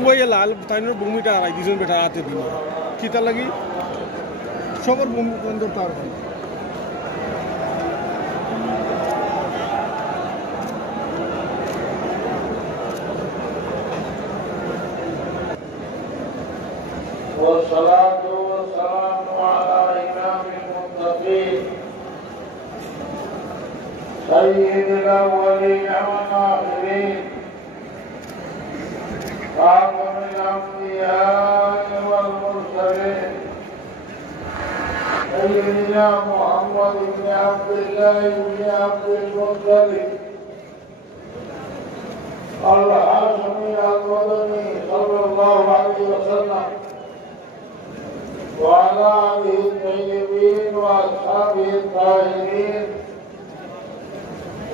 কুয়াইয়া লাল তাইনের ভূমিটা আড়াই দিয়েছেন বেটা হাতে দিন কিতা লাগি সবার ভূমি তার والصلاة والسلام على إمام المتقين سيد الأولين والآخرين خاتم الأنبياء والمرسلين سيدنا محمد بن عبد الله بن عبد المطلب الهاشمي المدني صلى الله عليه وسلم وعلى آله الطيبين وأصحابه الطاهرين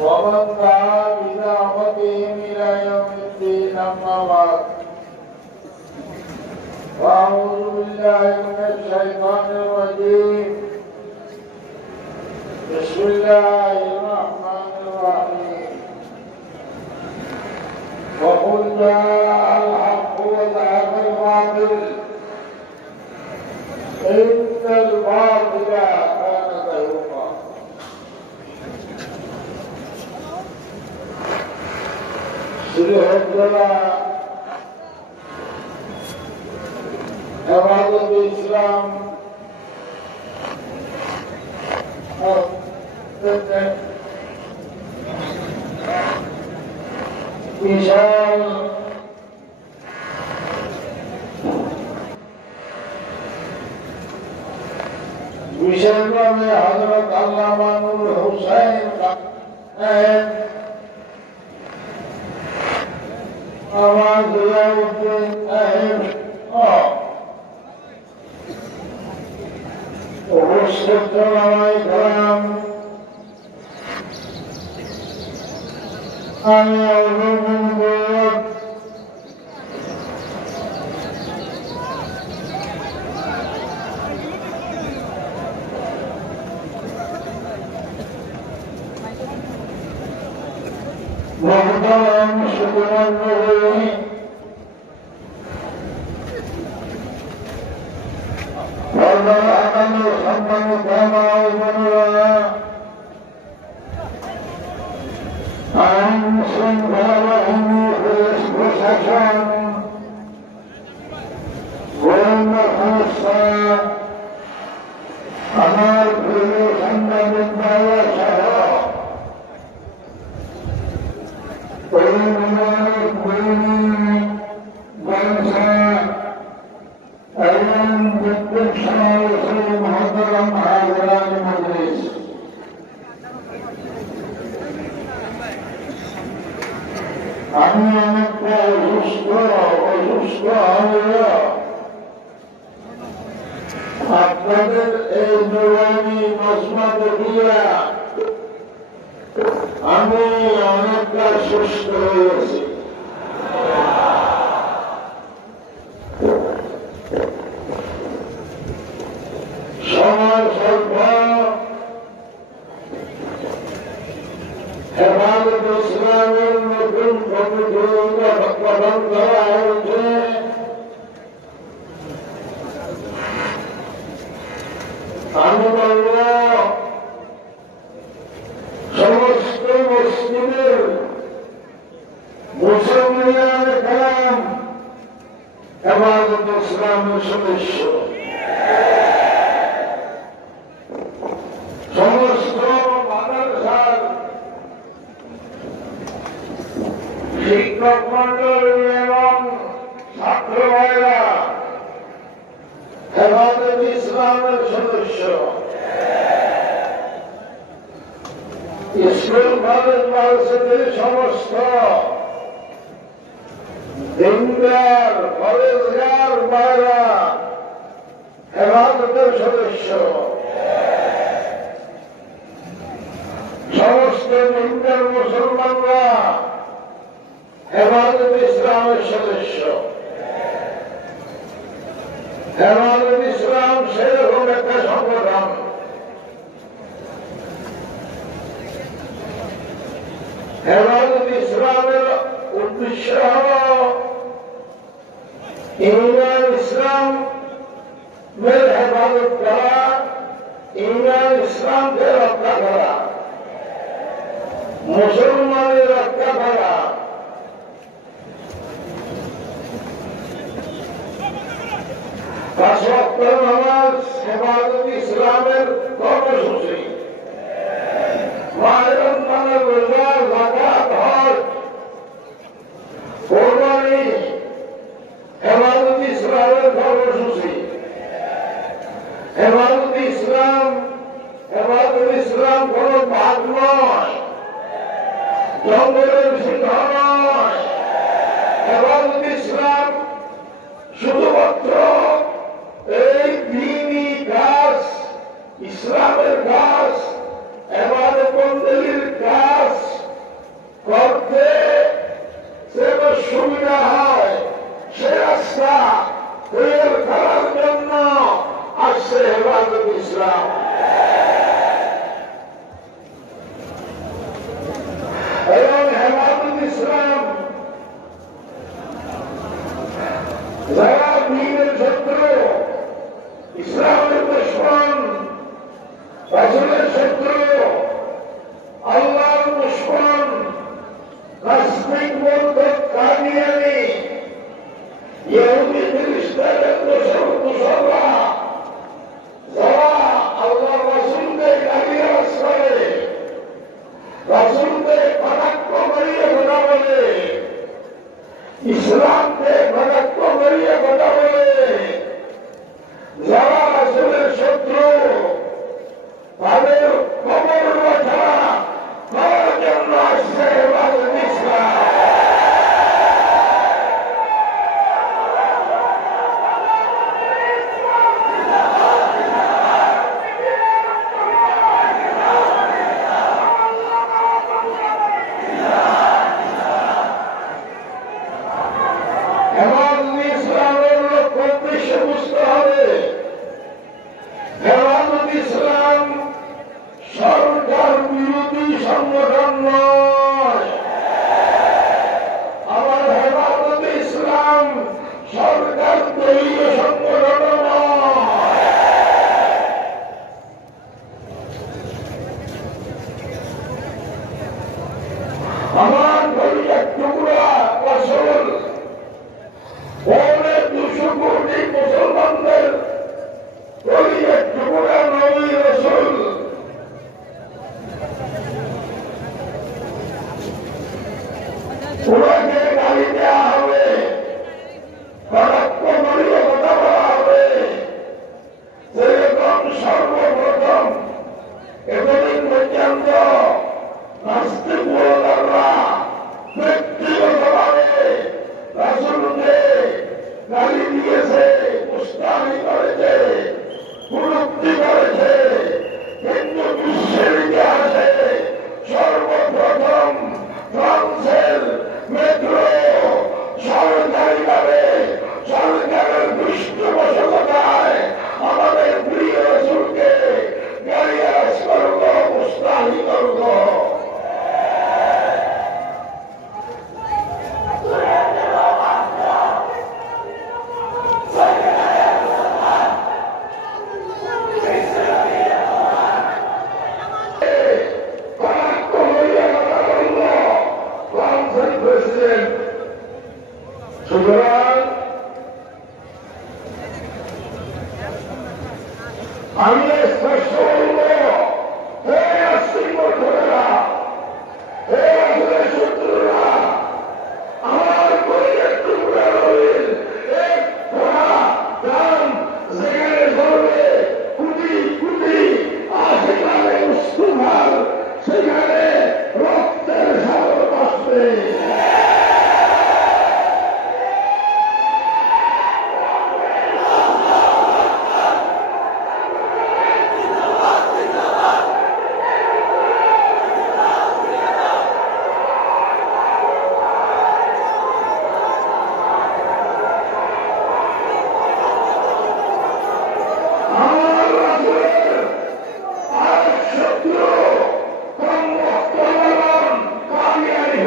ومن دعا بدعوتهم إلى يوم الدين أما بعد فأعوذ بالله من الشيطان الرجيم بسم الله الرحمن الرحيم وقل جاء الحق وزهق الباطل إن الباطل كان زهوقا سلحدنا عبادة الإسلام বিশাল বিশেষভাবে হযরত আল্লামা নূর হোসেন সাহেব আমার জিয়াউদ্দিন সাহেব উপস্থিত ওলামায়ে কেরাম আমি অভিনন্দন محترم شكرا له والله محمد كما أمرنا عن سنفرهم خصوصا والمخصة أمر كل سنة من بيشها আমি অনেকটা অসুস্থ আপনাদের এই নুরানি চশমা দেখিয়া আমি অনেকটা সুস্থ হয়েছি সময় স্বল্প হেফাজত ইসলামের নতুন কমিটি গঠন করা হয়েছে আমি বলব সমস্ত মসজিদের মুসলমান কালাম হেফাজত ইসলামের সদস্য সমস্ত মাদ্রাসার শিক্ষক মন্ডল এবং ছাত্র ভাইরা হেফাজত ইসলামের সদস্য স্কুল কলেজ ভার্সিটির সমস্ত দিনদার কলেজগার ভাইরা হেফাজতের সদস্য সমস্ত দিনদার মুসলমানরা হেফাজত ইসলামের সদস্য হেফাজত ইসলাম সেরকম একটা সংগঠন হেফাজত ইসলামের উদ্দেশ্য হল ইমান ইসলাম মের হেফাজত করা, ইমান ইসলামকে রক্ষা করা, মুসলমানের রক্ষা করা, পাঁচ ওয়াক্ত নামাজ হেফাজত ইসলামের কর্মসূচি, মাহে রমজানের রোজা, যাকাত, হজ, কোরবানি হেফাজত ইসলামের কর্মসূচি। হেফাজত ইসলাম কোন ভাগ নয়, জঙ্গলের সিংহ নয়। হেফাজত ইসলাম শুধুমাত্র এই দ্বীনি কাজ, ইসলামের কাজ, হেফাজত বন্দীর কাজ করতে যেন সুবিধা হয় সে রাস্তা তৈরি করার জন্য আসছে হেফাজত ইসলাম। এবং হেফাজত ইসলাম যারা দ্বীনের শত্রু, ইসলামের দুশমন, রাসূলের শত্রু, আল্লাহর দুশমন, নাস্তিক, মুরতাদ, কাদিয়ানী, ইহুদি, খ্রিস্টানের দোসররা যারা আল্লাহর রাসূলকে গালিগালাজ করে, রাসূলকে কটাক্ষ করিয়ে কথা বলে, ইসলামকে কটাক্ষ করিয়ে কথা বলে, যারা রাসূলের শত্রু তাদের কবর রচনা করার জন্য আসছে হেফাজত ইসলাম। হেফাজত ইসলামের লক্ষ্য উদ্দেশ্য বুঝতে হবে। হেফাজত ইসলাম সরকার বিরোধী সংগঠন নয়। আমার হেফাজত ইসলাম সরকার দলীয় সংগঠন নয়। আমার দলীয় টুকরা ফসল 200 কোটি মুসলমানদের দলীয় টুকরা নবী রাসূল। ওনাকে গালি দেওয়া হবে, কটাক্ষ করিয়ে কথা বলা হবে। যেরকম সর্বপ্রথম এতদিন পর্যন্ত নাস্তিক মুরতাদরা ব্যক্তিগতভাবে রাসূলকে গালি দিয়েছে, উস্তাদি করেছে, কুলুক্তি করেছে, কিন্তু বিশ্বের ইতিহাসে সর্বপ্রথম ফ্রান্সের মেট্রো সরকারিভাবে সরকারের পৃষ্ঠপোষকতায় আমাদের প্রিয় রাসূলকে গালিগালাজ করল, উস্তাদি করল। সুতরাং আমি স্পষ্ট বলব, হে নাস্তিক মুরতাদরা, হে রাসূলের শত্রুরা, আমার পরিবার টুকরা নবীর এক ফোঁটা দাম যেখানে ধরবে কোটি কোটি আশিকানে মুসলমান, সেখানে রক্তের সাগর ভাসবে। শত্রু কম রক্ত কাদিয়ানী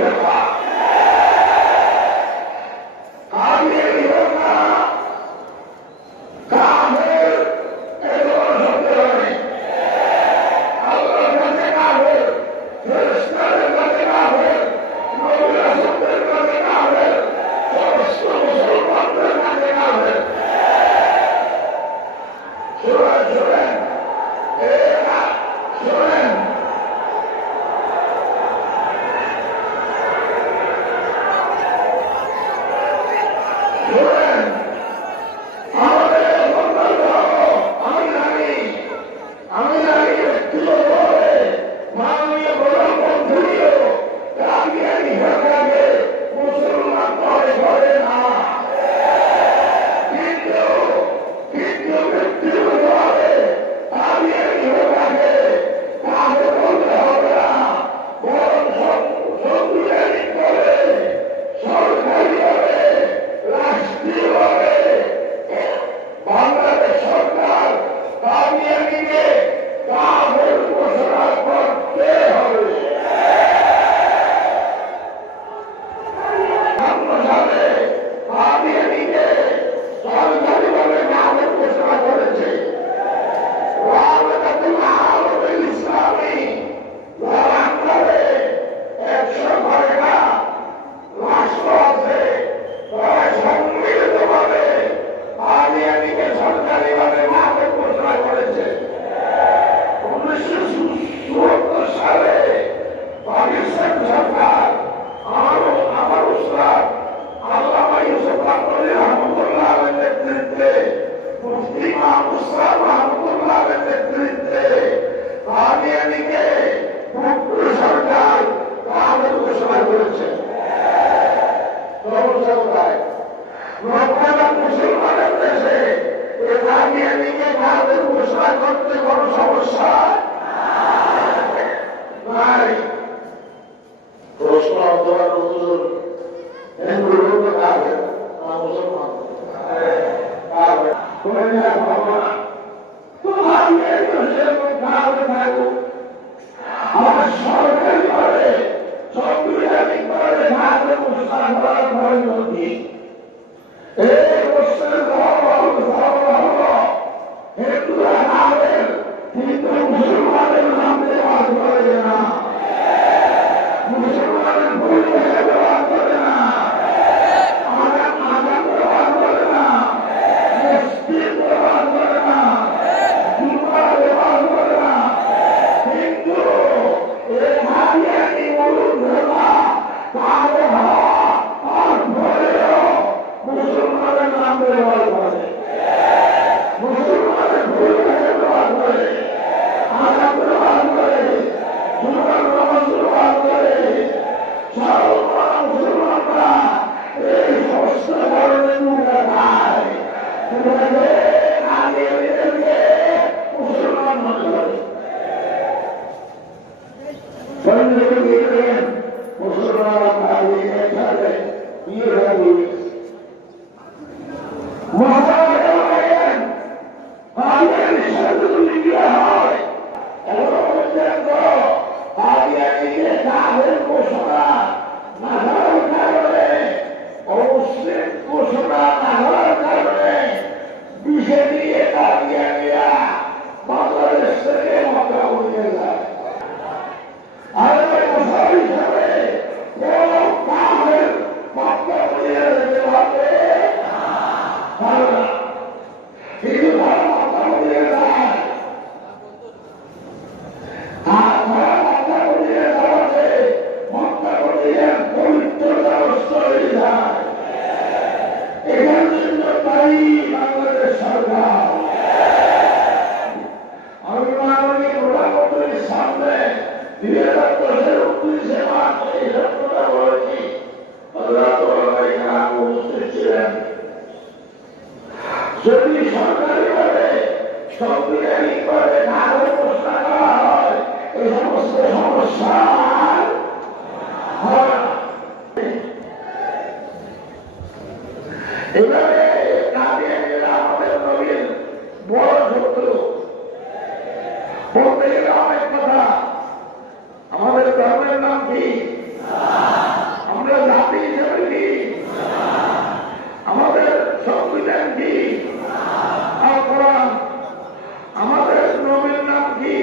মুসলমানের দেশে এ কাদিয়ানিকে কাদের ঘোষণা করতে কোনো সমস্যা নাই। প্রশ্ন অথবা হুজুর হিন্দু লোক কাদের না মুসলমান কাদের করে না বাবা তোমার থাকুক আমার সরকারি ভাবে সাংবিধানিক ভাবে কাদের ঘোষণা করার প্রয়োজন নেই। এই প্রশ্নের হিন্দুরা কাদের কিন্তু মুসলমানের নাম দেওয়া করে না, মুসলমানের পরিবেশে দেওয়া করে না, আগাম দেওয়া করে না, মসজিদ দেওয়া করে না, জুমা দেওয়া করে না। কিন্তু এই কাদিয়ানি মুরুব্বিরা কাদের হওয়া আর ভয়েও মুসলমানের নাম ব্যবহার করে, মুসলমানের পরিবেশে ব্যবহার করে, আগাম ব্যবহার করে, জুমার নামাজ ব্যবহার করে। মুসলমানরা এই সমস্ত ধরনের নৌকা খায়, মুসলমান মনে করে মুসলমানরা খাইয়ে খাবে বিয়ে খাবে ঘোষণা না করার কারণে, অমুসলিম ঘোষণা না করার কারণে বিষে দিয়ে কাদিয়ানিরা বাংলাদেশ থেকে মক্কা উঠে যায়। আর মুসলমান হিসাবে কোন কামের মক্কা উঠিয়ে যেতে পারবে না, কিন্তু তারা মক্কা উঠিয়ে যায়। পবিত্রতা নষ্ট হয়ে যায়। এখান জন্য দায়ী বাংলাদেশ সরকার। আমি মাননীয় প্রধানমন্ত্রীর সামনে 2010-29 মার্চ এই সত্যতা বলেছি, উপস্থিত ছিলেন। যদি সরকারিভাবে সাংবিধানিকভাবে কাগজ ঘোষণা করা হয় এই সমস্ত সমস্যা এভাবে কাদিয়ানিরা আমাদের নবীর বড় শত্রু। বলতে গেলে অনেক কথা। আমাদের ধর্মের নাম কি? আমরা জাতি হিসেবে কি? আমাদের সংবিধান কি? আর কোরআন। আমাদের নবীর নাম কি?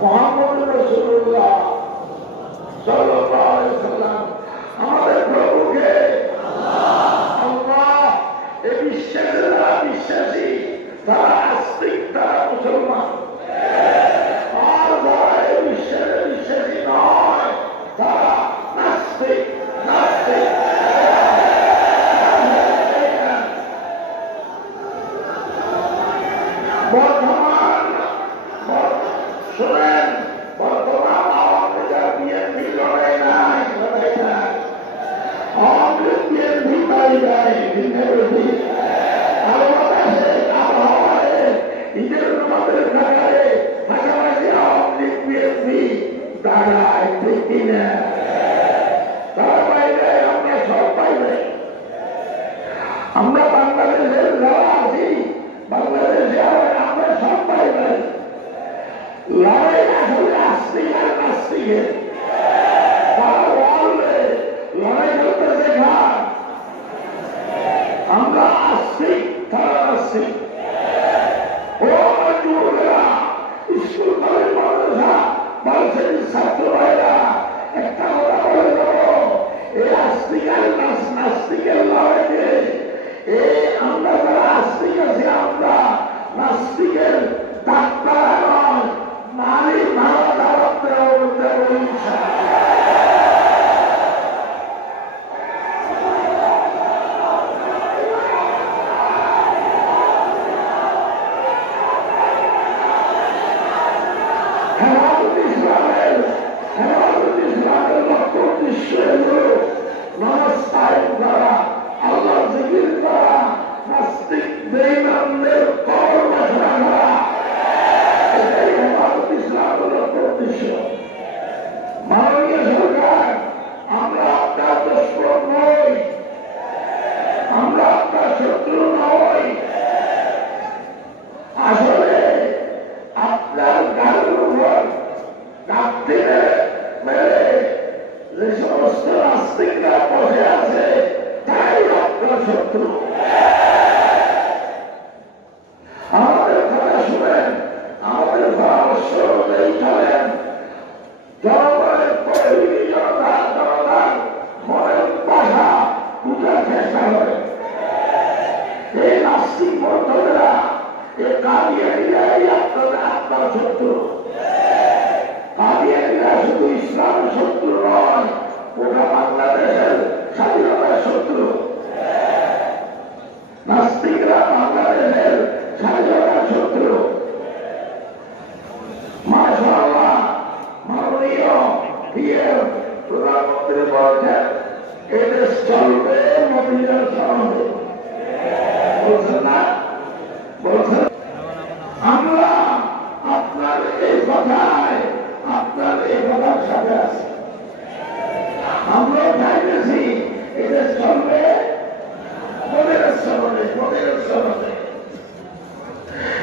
মুহাম্মদ রাসূলুল্লাহ সাল্লাল্লাহু আলাইহি ওয়াসাল্লাম। আমাদের প্রভুকে আল্লাহ। এই বিশ্বাসে যারা বিশ্বাসী তারা আস্তিক, তারা মুসলমান। আর যারা এই বিশ্বাসে বিশ্বাসী নয় তারা নাস্তিক। নাস্তিক বর্তমান শোনেন, বর্তমান আওয়ামী লীগের বিএনপি লড়াই নাই, লড়াই নাই। আওয়ামী লীগ বিএনপি পাই যায় বিএনপি আবহাওয়ায় নিজের আমাদের ঢাকায় পাশাপাশি আওয়ামী লীগ বিএনপি দাঁড়ায়, ঠিক কিনা? তার বাইরে আমরা সব পাইবে। আমরা বাংলাদেশের যারা আছি, বাংলাদেশে আমরা সব পাইবে। লড়াই আসলে আস্তিক আর নাস্তিকের। তারা বলবে লড়াই করতে শেখা, আমরা আস্তিক, তারা নাস্তিক। ও যুবকেরা, স্কুল কলেজ মাদ্রাসা ভার্সিটির ছাত্র ভাইরা একটা কথা বলে দেবো, এই আস্তিক আর নাস্তিকের লড়াইতে আমরা যারা আস্তিক আছি, আমরা নাস্তিকের ডাক্তার নয়, মালি ভাড়া দাঁড়াতে দিয়ে প্রধানমন্ত্রী বলছেন এদেশ চলবে মদিনার সনদে, বলছেন না? বলছেন আমরা আপনার এই কথায়, আপনার এই কথার সাথে আছি। আমরাও চাইতেছি এদেশ চলবে মদিনার সনদে, মদিনার সনদে।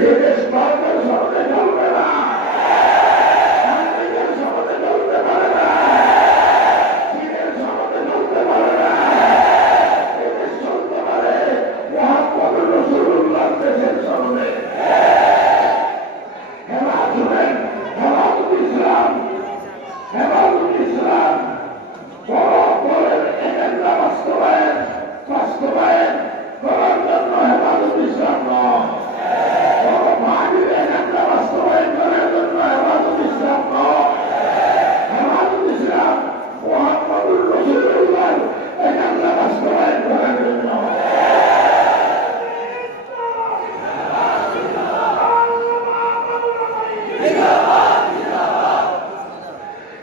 এদেশ ভারতের সনদে চলবে না, আমেরিকার সনদে চলতে পারে না, চীনের সনদে চলতে পারে না। এদেশ চলতে পারে মুহাম্মদ রাসূলুল্লাহর দেশের সনদে। হেফাজতুল ইসলাম, হেফাজতুল ইসলাম বলেন এজেন্ডা বাস্তবায়ন করার জন্য হেফাজতুল ইসলাম নয়, মাহফিল এজেন্ডা বাস্তবায়ন করার জন্য হেফাজতুল ইসলাম নয়। হেফাজতুল ইসলাম মুহাম্মদুর রাসূলুল্লাহর এজেন্ডা বাস্তবায়ন করার জন্য।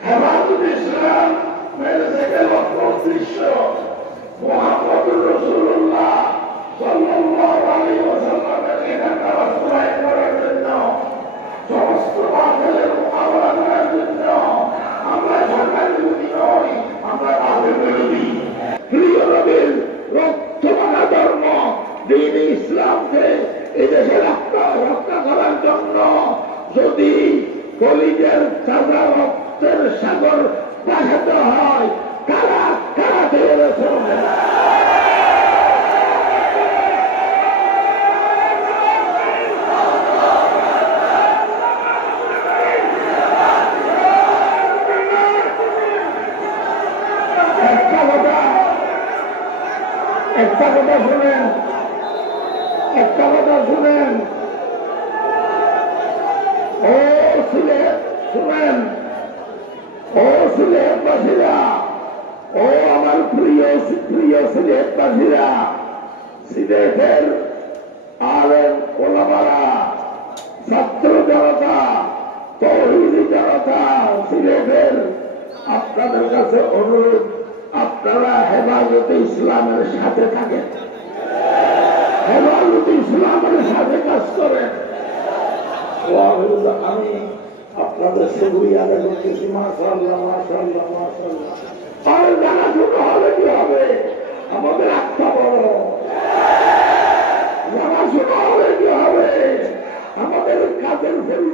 হেফাজতুল ইসলাম মেরে থেকে লক্ষ্য উদ্দেশ্য মুহাম্মদুর রাসূলুল্লাহ সাল্লাল্লাহু আলাইহি ওয়াসাল্লামের এজেন্ডা বাস্তবায়ন করার জন্য, সমস্ত বাতিলের মোকাবেলা করার জন্য। আমরা সরকার বিরোধী নই, আমরা বাতিল বিরোধী। প্রিয় নবীর রক্তমাখা ধর্ম দ্বীন ইসলামকে এদেশে রক্ষা করার জন্য যদি কলিজের তাজা রক্তের সাগর দেখাতে হয়, কারা কারা দেবে চলবে না। একটা কথা শুনেন, একটা কথা শুনেন, ও সিলেট শুনেন, ও সিলেটবাসীরা, ও আমার প্রিয় সিলেটবাসীরা, সিলেটের আলেম ওলামারা, ছাত্র জনতা, তৌহিদি জনতা, সিলেটের আপনাদের কাছে অনুরোধ, আপনারা হেফাজতে ইসলামের সাথে থাকেন, হেফাজতে ইসলামের সাথে কাজ করেন। আমি আপনাদের সেগুলি আগে করতেছি। মাশাআল্লাহ, মাশাআল্লাহ, মাশাআল্লাহ। আর জানাশোনা হলে কি হবে? আমাদের আত্মা বড়। জানাশোনা হলে কি হবে? আমাদের কাজের ফেরি